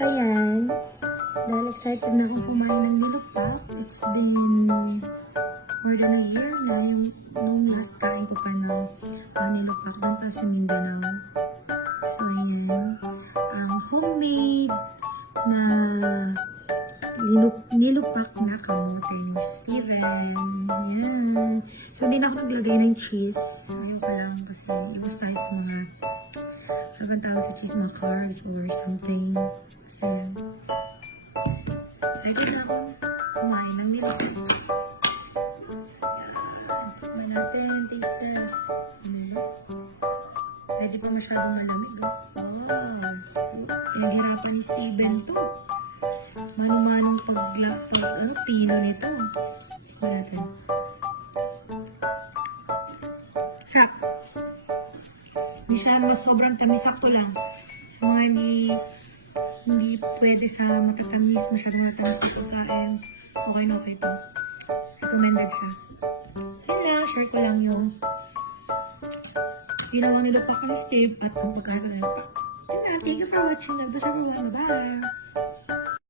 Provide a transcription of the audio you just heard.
Ayan. Dahil excited na akong kumain ng nilupak. It's been more than a year na yung nung last kain ko pa ng uh, nilupak doon pa sa Mindanao. So, ayan. Ang homemade na nilup nilupak na kamote ni Steven. Yan. So, hindi na ako naglagay ng cheese. Ayun ko lang kasi iwas tayo sa mga Habang tawag sa cheese, mga carbs or something. Yan. Excited na ako kumain ng nilupak. Tikman natin, taste test. Mm. Pwede pa masyadong malamig. Oh. Pinaghirapan ni Steven to. Mano-manong pag, pag ano, pino nito. Tikman natin. Sarap. Hindi siya mas sobrang tamis, sakto lang. Sa mga hindi hindi pwede sa matatamis, masyadong matamis na pagkain, okay na okay to. Recommended siya. So, yun lang, share ko lang yung ginawa nila pa ni Steve at ko nila pa. Yun lang, thank you for watching. Love everyone. Bye!